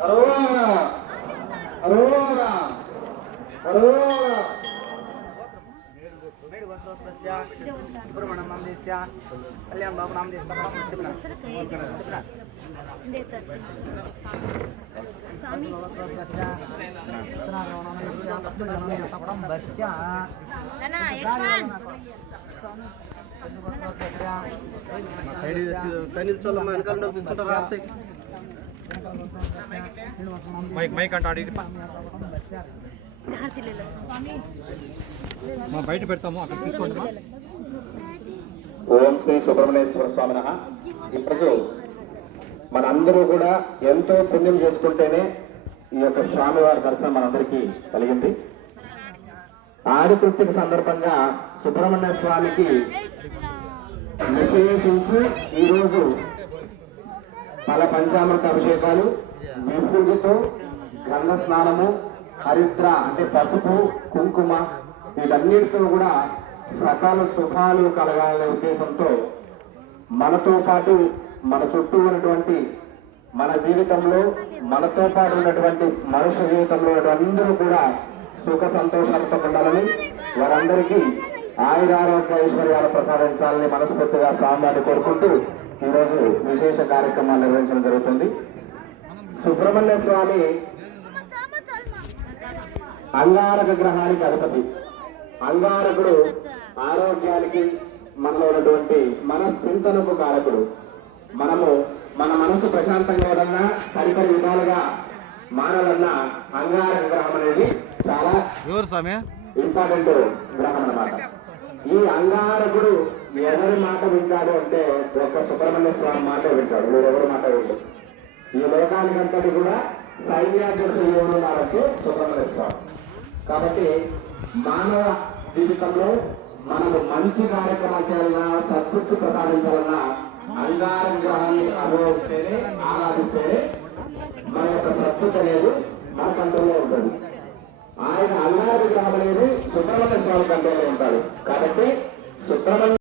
అరోరా అరోరా అరోరా సుబ్రహ్మణ్యం నామ దేశ్య కళ్యాణ్ బాబు నామ దేశ్య చెప్పిన చెప్పిన సైనిల్ చోళ్ళ వెనకాల తీసుకుంటారా మైక్ మైక్ అంటే అడిగి మా బయట పెడతాము అక్కడ తీసుకోండి. ఓం శ్రీ సుబ్రహ్మణ్యేశ్వర స్వామిన ఈరోజు మనందరూ కూడా ఎంతో పుణ్యం చేసుకుంటేనే ఈ యొక్క స్వామివారి దర్శనం మనందరికీ కలిగింది. ఆది కృత్తిక సందర్భంగా సుబ్రహ్మణ్య స్వామికి విశేషించి ఈరోజు పల పంచామృత అభిషేకాలు విభూతితో గంధ స్నానము హరిద్ర అంటే పసుపు కుంకుమ వీటన్నిటితో కూడా సకాల శుభాలు కలగాలనే ఉద్దేశంతో మనతో పాటు మన చుట్టూ ఉన్నటువంటి మన జీవితంలో మనతో పాటు ఉన్నటువంటి మనుష్య జీవితంలో ఉన్నటువంటి అందరూ కూడా సుఖ సంతోషాలతో ఉండాలని వారందరికీ ఆయురారోగ్య ఐశ్వర్యాలు ప్రసాదించాలని మనస్ఫూర్తిగా స్వామివారిని కోరుకుంటూ ఈరోజు విశేష కార్యక్రమాలు నిర్వహించడం జరుగుతుంది. సుబ్రహ్మణ్య స్వామి అంగారక గ్రహానికి అధిపతి. అంగారకుడు ఆరోగ్యానికి మనలో ఉన్నటువంటి మన చింతనకు కారకుడు. మనము మన మనసు ప్రశాంతంగా ఏదన్నా పరిపరి విధాలుగా మారాలన్నా అంగారక గ్రహం అనేది చాలా ఇంపార్టెంట్ గ్రహం అన్నమాట. అంగారకుడు ఎవరి మాట వింటాడు అంటే ఒక్క సుబ్రహ్మణ్య స్వామి మాట వింటాడు. మీరెవరి మాట వింటారు ఈ లోకానికంతటి కూడా సైన్యాధ్యక్షుడు ఎవరు ఉన్నారంటే సుబ్రహ్మణ్య స్వామి. కాబట్టి మానవ జీవితంలో మనము మంచి కార్యక్రమాలు చేయాలన్నా సత్కృతి ప్రసాదించాలన్నా అంగార గ్రహాన్ని అనుభవిస్తేనే ఆరాధిస్తేనే మన యొక్క సత్కృతి అనేది మన కంట్రోల్లో ఉంటుంది. ఆయన అల్లారి గ్రహం సుబ్రహ్మణ్య స్వామి కంట్రోల్లో ఉంటాడు కాబట్టి సుబ్రహ్మణ్య